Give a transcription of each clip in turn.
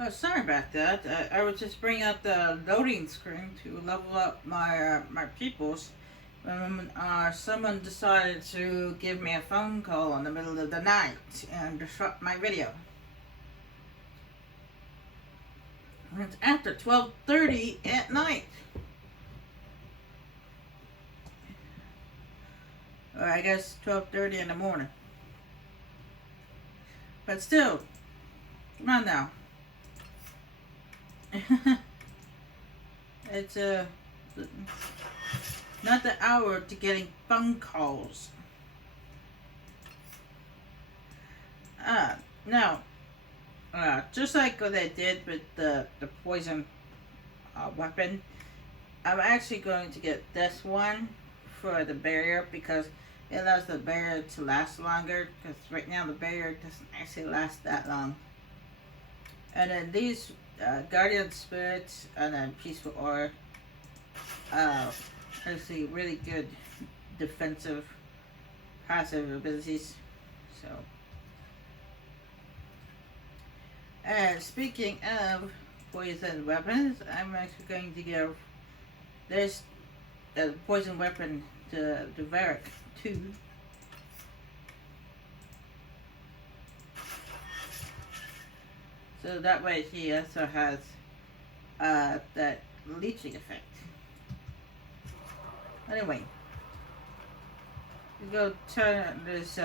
Oh, sorry about that. I was just bringing up the loading screen to level up my peoples. Someone decided to give me a phone call in the middle of the night and disrupt my video. And it's after 12:30 at night. Or I guess 12:30 in the morning. But still, come on now. It's not the hour to getting phone calls. Now, just like what I did with the poison weapon, I'm actually going to get this one for the barrier because it allows the barrier to last longer. Because right now the barrier doesn't actually last that long. And then these guardian spirits and then peaceful aura, actually really good defensive passive abilities. So, and speaking of poison weapons, I'm actually going to give this poison weapon to Varric too. So that way he also has that leeching effect. Anyway, we go turn this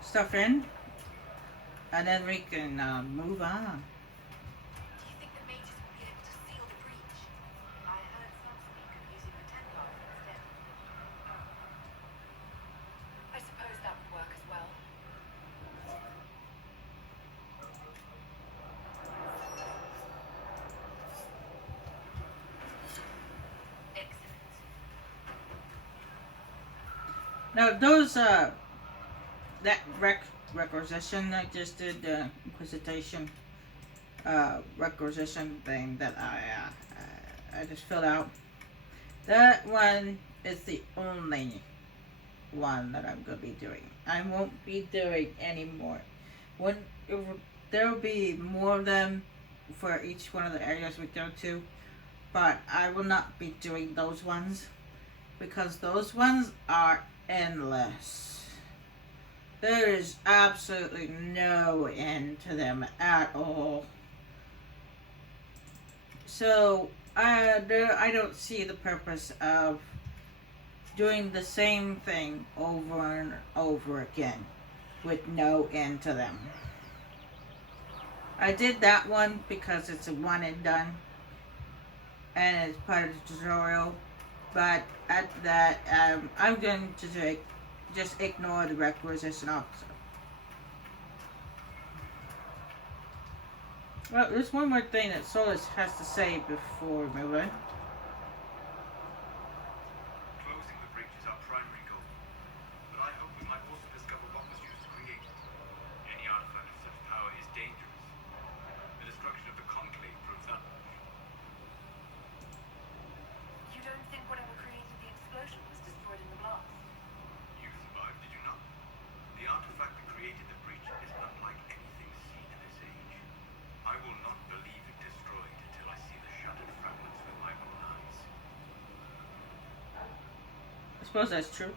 stuff in, and then we can move on. Do you think the mages will be able to seal the breach? I heard some speak of using the Templars instead. I suppose that would work as well. Excellent. Now those that requisition I just did, the Inquisition requisition thing that I just filled out. That one is the only one that I'm gonna be doing. I won't be doing any more. When there will be more of them for each one of the areas we go to, but I will not be doing those ones because those ones are endless. There is absolutely no end to them at all. So I don't see the purpose of doing the same thing over and over again with no end to them. I did that one because it's a one and done and it's part of the tutorial, but at that I'm going to just ignore the requisition officer. Well, there's one more thing that Solus has to say before we move on. Closing the breach is our primary goal, but I hope we might also discover what was used to create it. Any artifact of such power is dangerous. The destruction of the Conclave proves that much. You don't think whatever created the explosion was destroyed in the blast? You survived, did you not? The artifact that created the breach is unlike anything seen in this age. I will not believe it destroyed until I see the shattered fragments with my own eyes. I suppose that's true.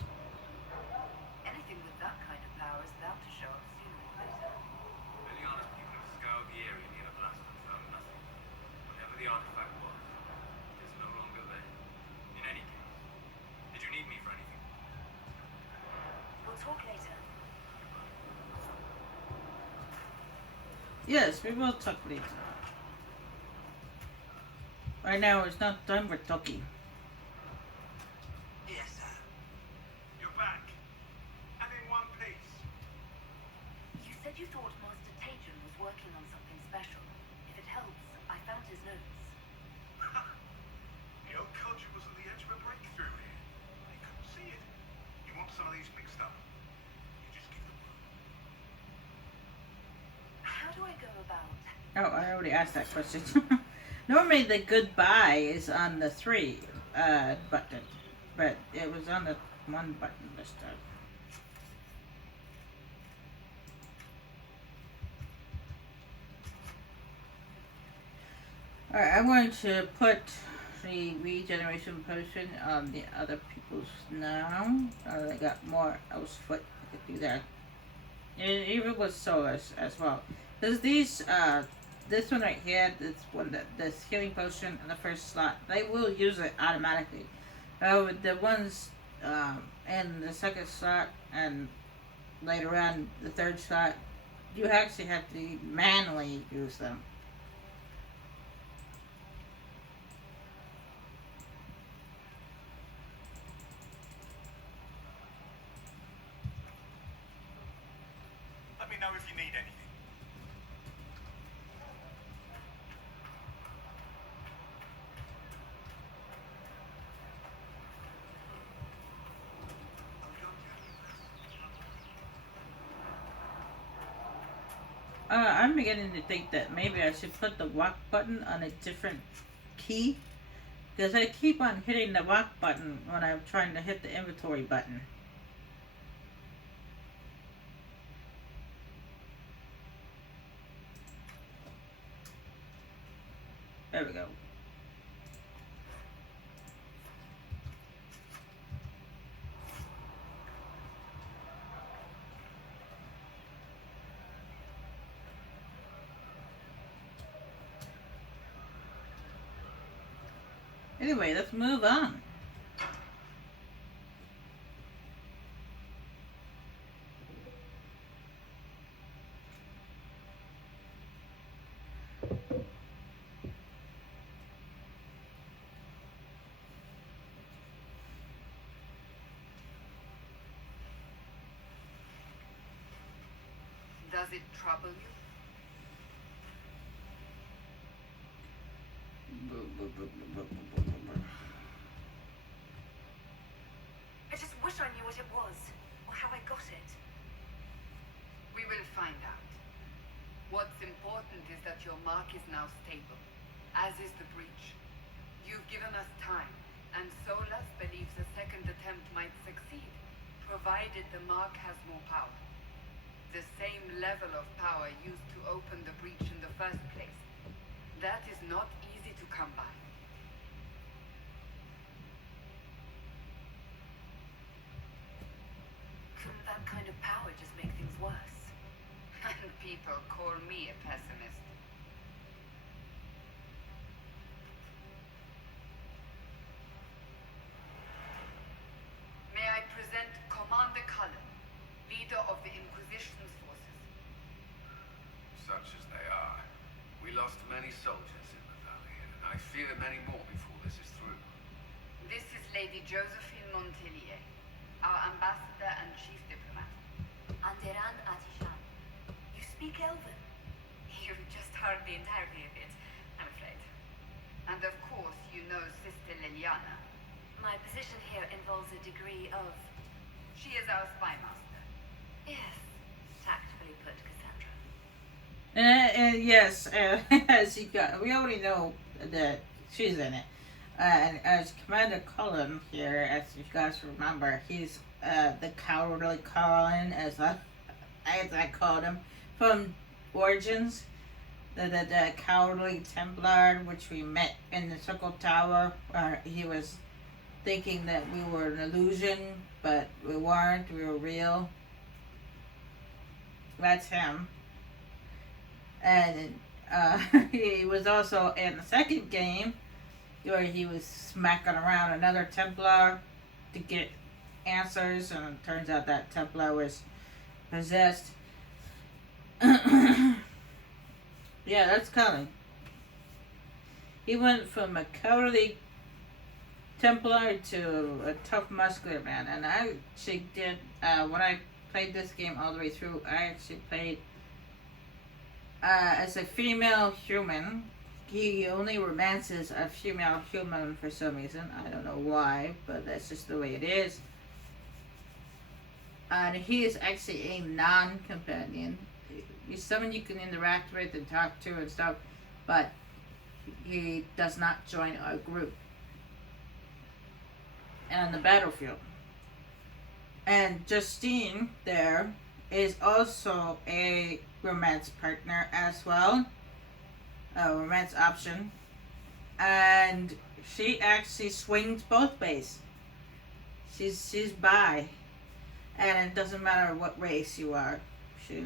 Anything with that kind of power is bound to show up sooner or later. Many honest people have scoured the area near the blast and found nothing. Whatever the artifact was, it is no longer there. In any case, did you need me for anything? We'll talk later. Yes, we will talk later. Right now, it's not time for talking. Yes, sir. You're back. And in one piece. You said you thought Master Tajan was working on something special. If it helps, I found his notes. The old culture was on the edge of a breakthrough here. They couldn't see it. You want some of these mixed up? You just give them one. How do I go about? Oh, I already asked that question. Normally, the goodbye is on the 3 button, but it was on the 1 button this time. Alright, I'm going to put the regeneration potion on the other people's now. I got more Elsefoot. I could do that. And even with Solus as well. Because these, this one right here, this healing potion in the first slot, they will use it automatically. The ones, in the second slot and later on the third slot, you actually have to manually use them. Let me know if you need anything. I'm beginning to think that maybe I should put the walk button on a different key. Because I keep on hitting the walk button when I'm trying to hit the inventory button. There we go. Anyway, let's move on. Does it trouble you? I just wish I knew what it was, or how I got it. We will find out. What's important is that your mark is now stable, as is the breach. You've given us time, and Solus believes a second attempt might succeed, provided the mark has more power. The same level of power used to open the breach in the first place. That is not easy to come by. Couldn't that kind of power just make things worse? And people call me a pessimist. May I present Commander Cullen, leader of the Inquisition's forces. Such as they are. We lost many soldiers in the valley, and I fear many more before this is through. This is Lady Josephine Montelier, our ambassador and chief diplomat. Anderan Atishan. You speak Elven? You just heard the entirety of it, I'm afraid. And of course, you know Sister Liliana. My position here involves a degree of... She is our spy master. Yes, tactfully put, Cassandra. Yes, as you got, we already know that she's in it. And as Commander Cullen here, as you guys remember, he's the cowardly Cullen, as I called him, from Origins. The cowardly Templar, which we met in the Circle Tower, where he was thinking that we were an illusion, but we weren't, we were real. That's him. And he was also in the second game where he was smacking around another Templar to get answers, and it turns out that Templar was possessed. Yeah, that's coming. He went from a cowardly Templar to a tough muscular man, and I actually did, when I played this game all the way through, I actually played as a female human. He only romances a female human for some reason. I don't know why, but that's just the way it is. And he is actually a non-companion. He's someone you can interact with and talk to and stuff, but he does not join our group on the battlefield. And Justine there is also a romance partner as well, a romance option. and she actually swings both ways. She's bi, and it doesn't matter what race you are. She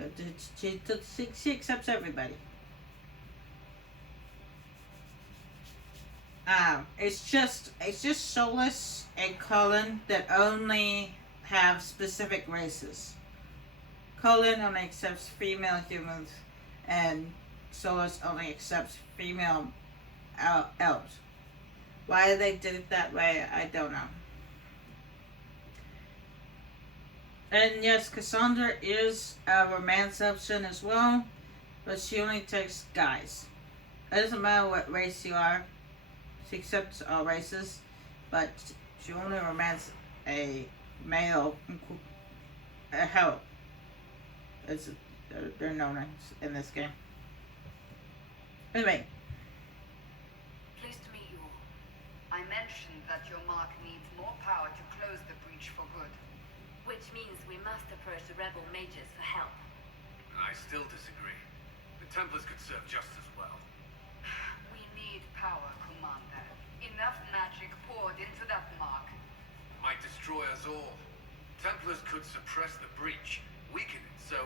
accepts everybody. It's just Solus and Cullen that only have specific races. Cullen only accepts female humans, and Solus only accepts female elves. Why they did it that way, I don't know. And yes, Cassandra is a romance option as well, but she only takes guys. It doesn't matter what race you are. She accepts all races, but she only romance a male. Hell, it's they're known in this game. Anyway, Pleased to meet you all. I mentioned that your mark needs more power to close the breach for good. Which means we must approach the rebel mages for help. I still disagree. The Templars could serve just as well. We need power, Commander. Enough magic poured into that mark. Might destroy us all. Templars could suppress the breach, weaken it, so...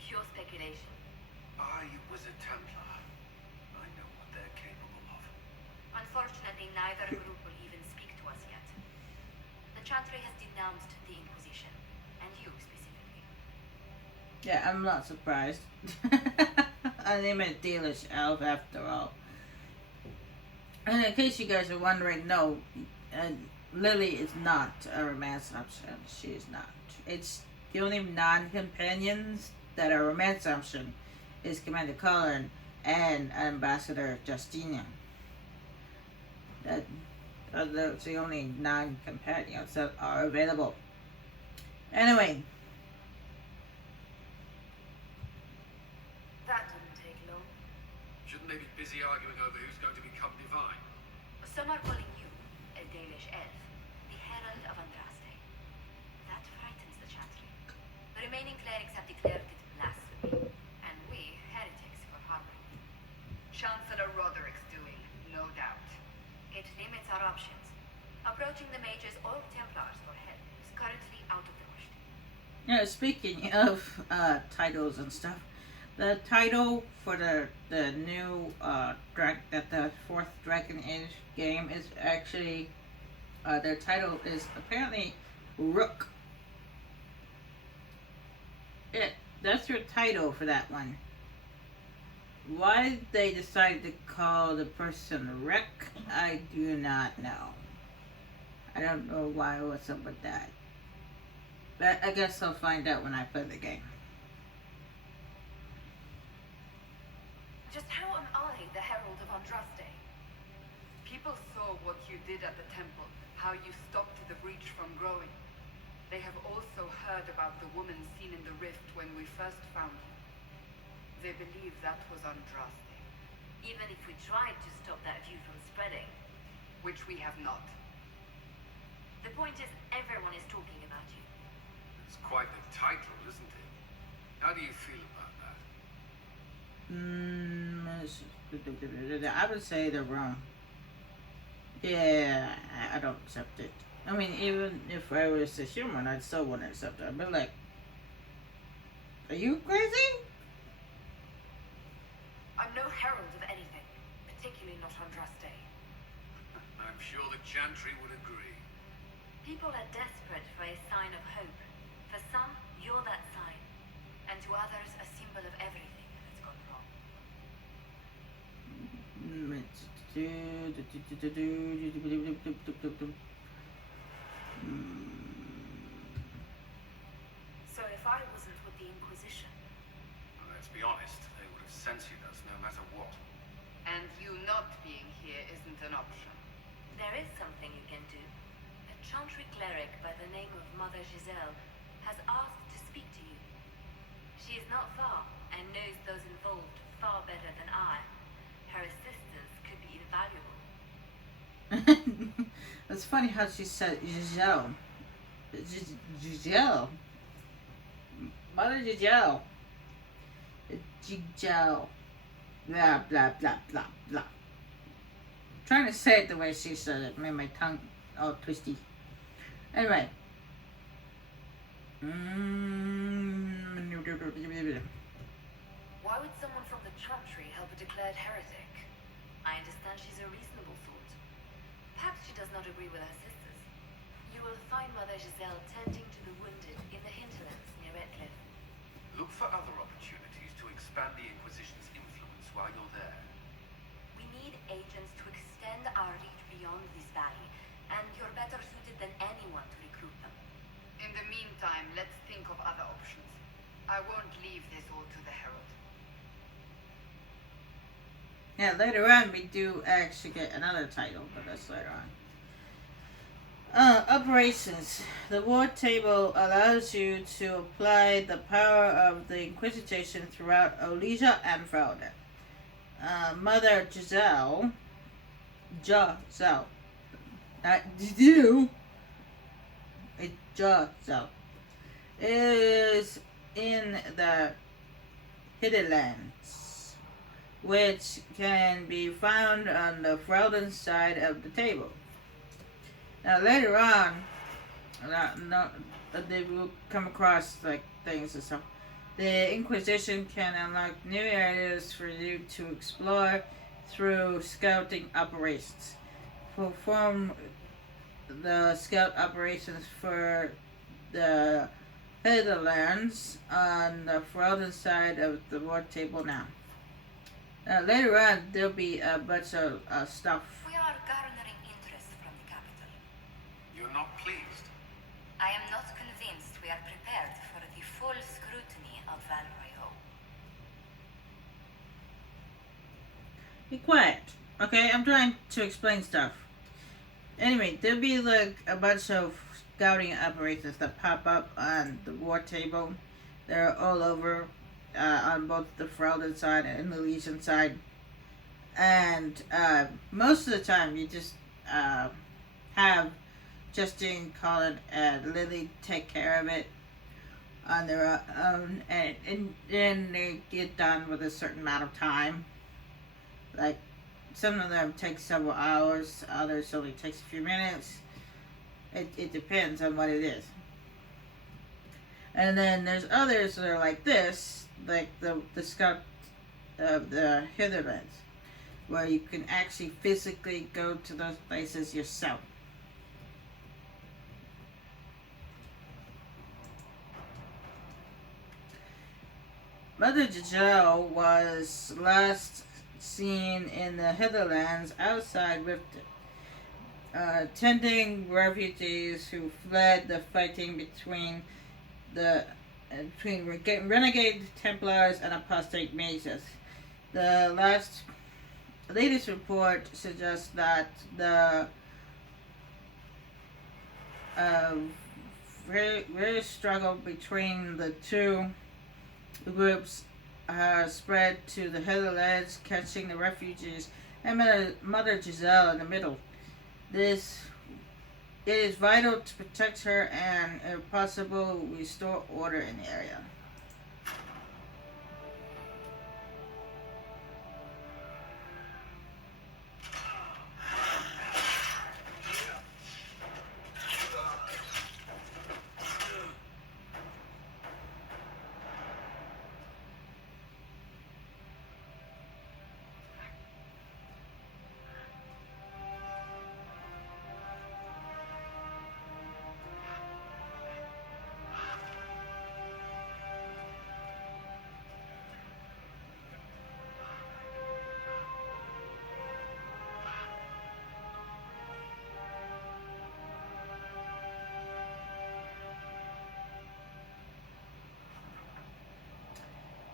Pure speculation. I was a Templar. I know what they're capable of. Unfortunately, neither group will even speak to us yet. The Chantry has denounced the Inquisition, and you specifically. yeah, I'm not surprised. I name it Dalish Elf after all. And in case you guys are wondering, no, Lily is not a romance option. She is not. It's the only non-companions that are romance option is Commander Cullen and Ambassador Justinian. That's the only non-companions that are available. Anyway, That didn't take long. Shouldn't they be busy arguing over who's going to become divine? Some are calling you, a Dalish elf, the Herald of Andraste. That frightens the Chantry. The remaining clerics have declared it blasphemy, and we, heretics, for harboring it. Chancellor Roderick's doing, no doubt. It limits our options. Approaching the mages or Templars for help is currently out of the question. yeah. Speaking of titles and stuff, the title for the new the fourth Dragon Age game is actually their title is apparently Rook. That's your title for that one. Why they decided to call the person Rick, I do not know. I don't know why what's up with that. But I guess I'll find out when I play the game. Just how am I the Herald of Andraste? People saw what you did at the temple, how you stopped the breach from growing. They have also heard about the woman seen in the rift when we first found you. They believe that was Andraste, Even if we tried to stop that view from spreading. which we have not. The point is, everyone is talking about you. It's quite the title, isn't it? How do you feel about that? I would say they're wrong. Yeah, I don't accept it. I mean, even if I was a human, I still wouldn't accept it. I'd be like, are you crazy? I'm no herald of anything, particularly not Andraste. I'm sure the Chantry would agree. People are desperate for a sign of hope. For some, you're that sign. And to others, a symbol of everything that's gone wrong. So if I wasn't with the Inquisition, Well, let's be honest, they would have censored us no matter what. And you not being here isn't an option. there is something you can do. A Chantry cleric by the name of Mother Giselle has asked to speak to you. She is not far and knows those involved far better than I. Her assistance could be invaluable. It's funny how she said Giselle. Giselle. Mother Giselle. Giselle. Blah, blah, blah, blah, blah. trying to say it the way she said it. Made my tongue all twisty. Anyway. Why would someone from the Chantry help a declared heretic? I understand she's a reasonable sort. Perhaps she does not agree with her sisters. You will find Mother Giselle tending to the wounded in the hinterlands near Redcliffe. Look for other opportunities to expand the Inquisition's influence while you're there. We need agents to extend our reach beyond this valley, and you're better suited than anyone to recruit them. In the meantime, let's think of other options. I won't leave this all to the Herald. Yeah, later on we do actually get another title, but that's later on. Operations. The war table allows you to apply the power of the Inquisition throughout Olesia and Felden. Mother Giselle, not you, it's Giselle, is in the Hinterlands, which can be found on the Felden side of the table. Now later on, they will come across like things and stuff. The Inquisition can unlock new areas for you to explore through scouting operations. Perform the scout operations for the Hitherlands on the Felden side of the war table now. Later on, there'll be a bunch of stuff. We are garnering interest from the capital. You're not pleased? I am not convinced we are prepared for the full scrutiny of Valroy. Be quiet, okay? I'm trying to explain stuff. Anyway, there'll be like a bunch of scouting operations that pop up on the war table. They're all over, on both the Felden side and the Legion side. And most of the time, you just have Justine, Colin, and Lily take care of it on their own, and then they get done with a certain amount of time. Like, some of them take several hours, others only takes a few minutes. It depends on what it is. And then there's others that are like this, like the scout of the Hitherlands, where you can actually physically go to those places yourself. Mother Giselle was last seen in the Hitherlands outside Riften, tending refugees who fled the fighting between renegade Templars and apostate mages. The latest report suggests that the very struggle between the two groups spread to the Hitherlands, catching the refugees, and Mother Giselle in the middle. It is vital to protect her and, if possible, restore order in the area.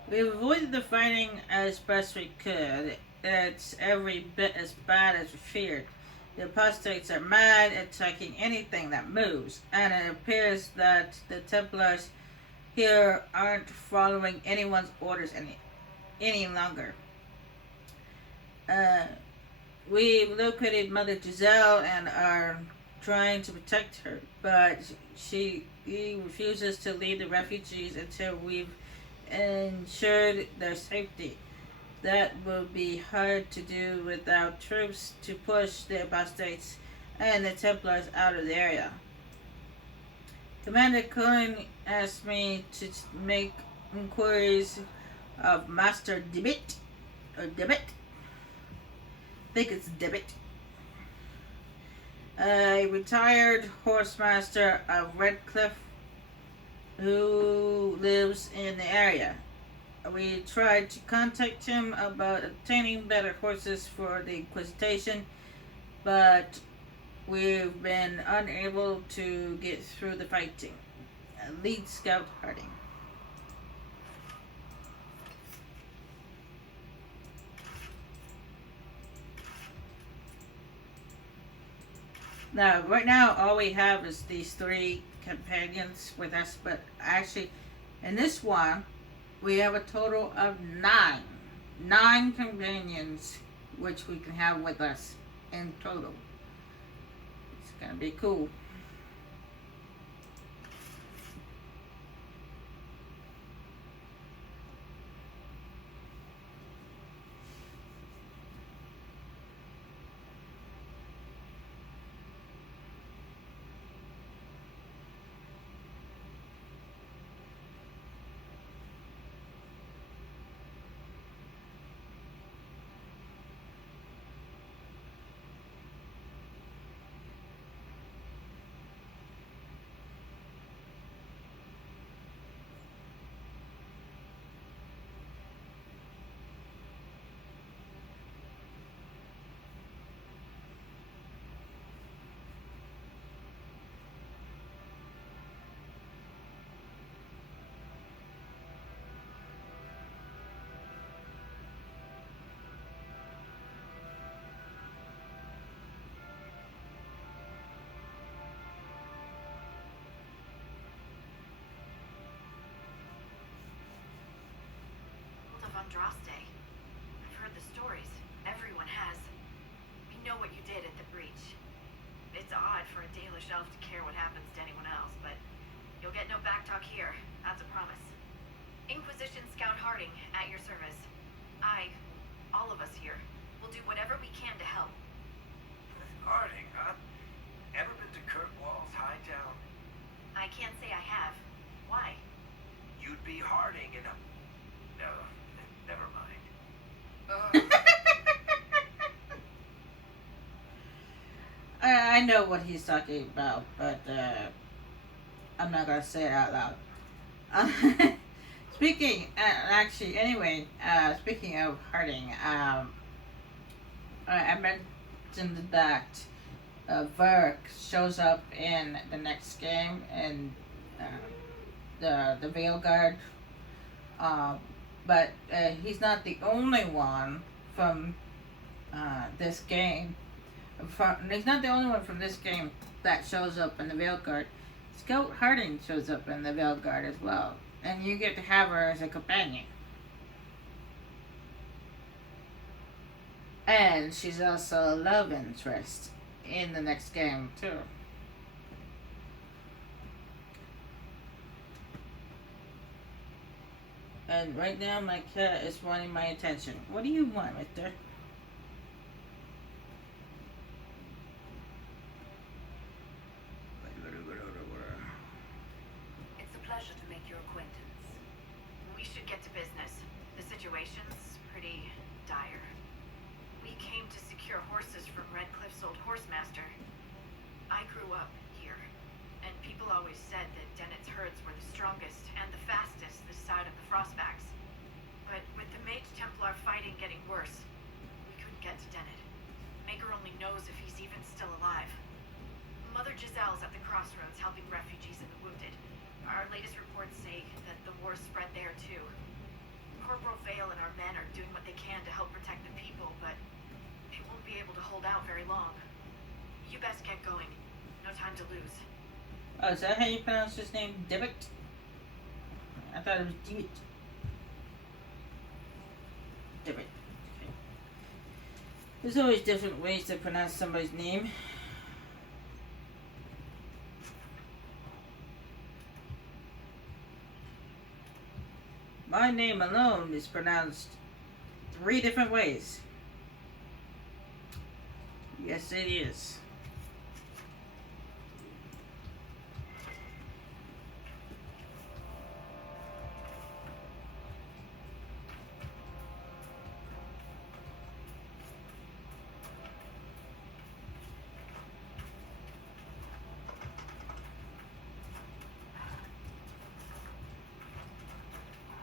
We avoided the fighting as best we could. It's every bit as bad as we feared. The apostates are mad, attacking anything that moves, and it appears that the Templars here aren't following anyone's orders any longer. We located Mother Giselle and are trying to protect her, but she refuses to leave the refugees until we've ensured their safety. that will be hard to do without troops to push the apostates and the Templars out of the area. Commander Cohen asked me to make inquiries of Master Dibbit, or Dibbit. I think it's Dibbit. A retired horsemaster of Redcliffe who lives in the area. We tried to contact him about obtaining better horses for the Inquisition, but we've been unable to get through the fighting. Lead Scout Harding. Now, right now, all we have is these 3 companions with us, but actually, in this one, we have a total of 9. 9 companions, which we can have with us in total. It's gonna be cool. Of Andraste. I've heard the stories. Everyone has. We know what you did at the breach. It's odd for a Dalish elf to care what happens to anyone else, but you'll get no backtalk here. That's a promise. Inquisition Scout Harding, at your service. All of us here, will do whatever we can to help. Harding, huh? Ever been to Kirkwall's Hightown? I can't say I have. Why? You'd be Harding in a... No, never mind. I know what he's talking about, but I'm not gonna say it out loud. Speaking of Harding, I mentioned that Varric shows up in the next game, and the Veil Guard, but he's not the only one from this game. He's not the only one from this game that shows up in the Veil Guard. Scout Harding shows up in the Veil Guard as well, and you get to have her as a companion. And she's also a love interest in the next game too. And right now my cat is wanting my attention. What do you want, mister? It's a pleasure to make your acquaintance. We should get to business. The situation's pretty dire. We came to secure horses from Redcliffe's old horsemaster. I grew up here, and people always said that Dennett's herds were the strongest and the fastest this side of the Frostbacks. But with the Mage Templar fighting getting worse, we couldn't get to Dennett. Maker only knows if he's even still alive. Mother Giselle's at the crossroads helping refugees and the wounded. Our latest reports say that the war spread there too. Corporal Vale and our men are doing what they can to help protect the people, but they won't be able to hold out very long. You best get going. No time to lose. Oh, is that how you pronounce his name? Dibbit? I thought it was Dibbit. Dibbit. Okay. There's always different ways to pronounce somebody's name. My name alone is pronounced 3 different ways. Yes, it is.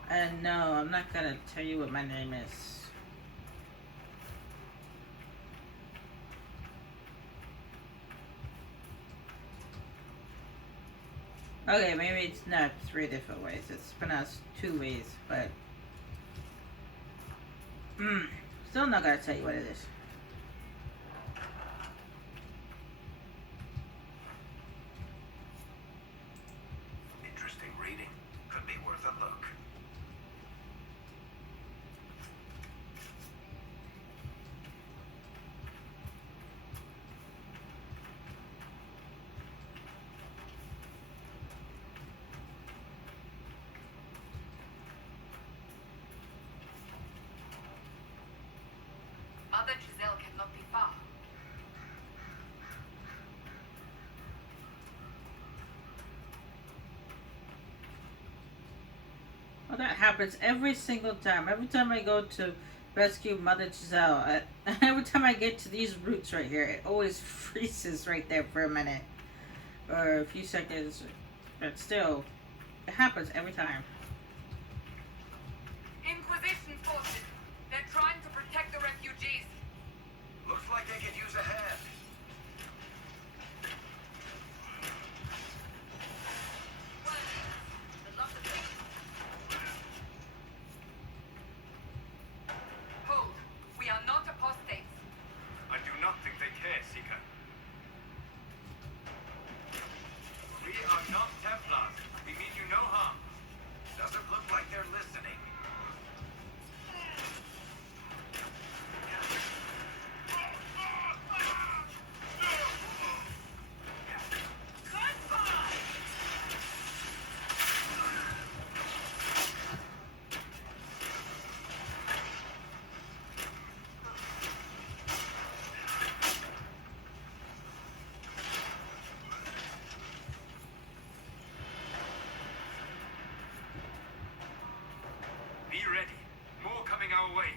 And no, I'm not gonna tell you what my name is. Okay, maybe it's not 3 different ways. It's pronounced 2 ways, but still not gonna tell you what it is. Interesting reading. Could be worth a look. Mother Giselle cannot be far. Well, that happens every single time. Every time I go to rescue Mother Giselle, every time I get to these roots right here, it always freezes right there for a minute or a few seconds. But still, it happens every time. Inquisition forces. They're trying to protect the refugees. Looks like they could use a hand. Hold. We are not apostates. I do not think they care, Seeker. We are not Templars. We mean you no harm. Doesn't look like they're listening. Be ready. More coming our way.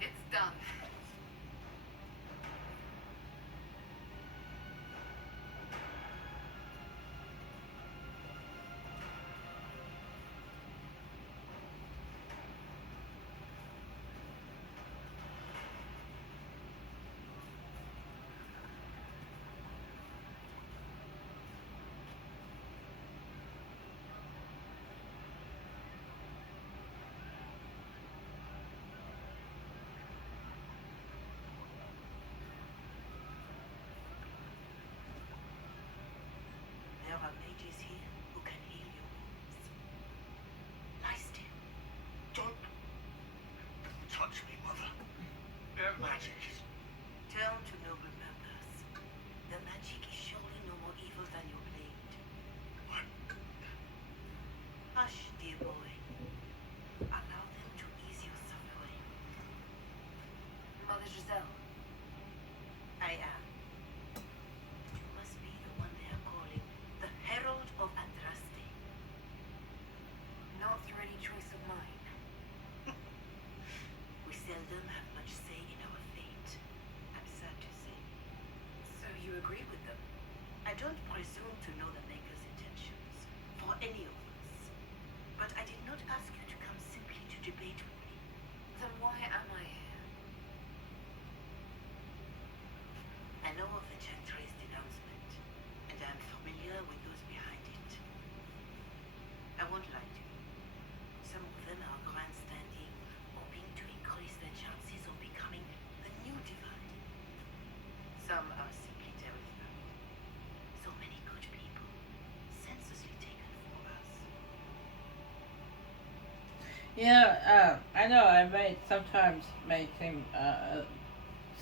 It's done. There are mages here who can heal your wounds. Lie still. Don't touch me, Mother. Their magic is... Turn to noble purpose. The magic is surely no more evil than your blade. What? Hush, dear boy. Allow them to ease your suffering. Mother Giselle. I am. You must be the one they are calling the Herald of Andraste. Not through any choice of mine. We any of us. But I did not ask you to come simply to debate with me. Then why am I here? I know of the Chantry's denouncement, and I am familiar with those behind it. I won't lie to you. Some of them are grandstanding, hoping to increase their chances of becoming the new divine. Some are simply terrified. So many good people, senselessly taken for us. Yeah, I know I might sometimes make him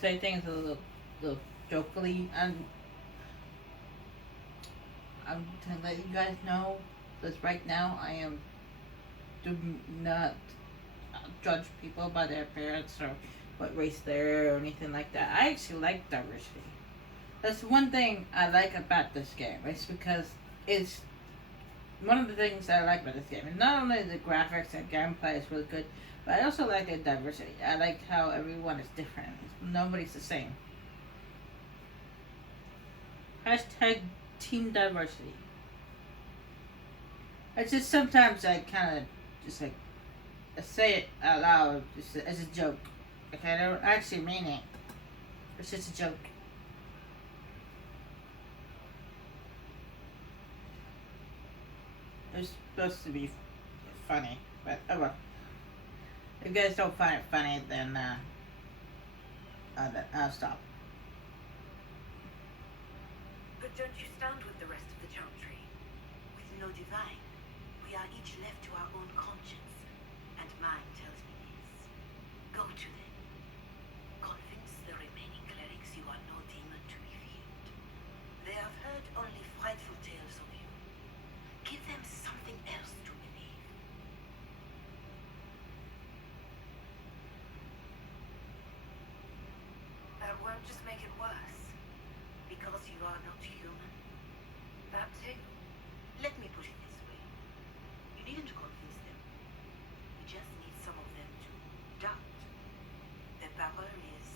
say things a little jokingly, and I'm to let you guys know that right now I am do not judge people by their appearance or what race they're or anything like that. I actually like diversity. That's one thing I like about this game. It's because it's one of the things I like about this game. And not only the graphics and gameplay is really good, but I also like the diversity. I like how everyone is different. Nobody's the same. Hashtag team diversity. It's just sometimes I kind of just like say it out loud just as a joke. Okay, I don't actually mean it. It's just a joke. It's supposed to be funny, but oh well. If you guys don't find it funny, then I'll stop. But don't you stand with the rest of the Chantry? With no divine, we are each left to our own conscience, and mine tells me this. Go to them. Convince the remaining clerics you are no demon to be feared. They have heard only frightful tales of you. Give them something else to believe. That won't just make it worse. Because you are not human. That too? Let me put it this way. You needn't convince them. You just need some of them to doubt. Their power is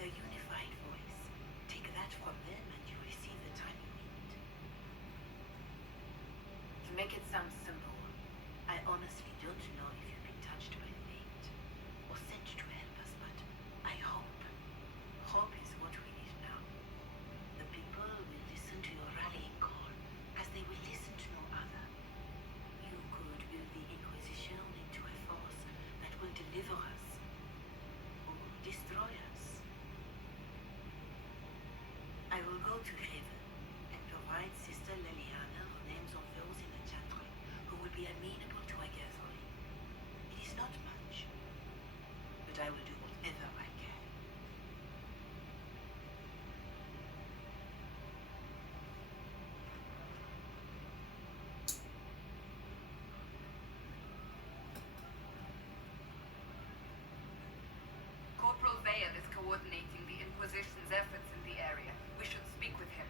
a unified voice. Take that from them and you receive the time you need. To make it sound simple. I honestly don't know if you've been touched by fate or sent to help us, but I hope. Hope is what we need now. The people will listen to your rallying call as they will listen to no other. You could build the Inquisition into a force that will deliver us or destroy us. I will go to Haven and provide Sister Liliana the names of those in the Chantry who will be amenable to a gathering. It is not much, but I will do whatever I can. Corporal Vail is coordinating the Inquisition's efforts in the area. We should speak with him.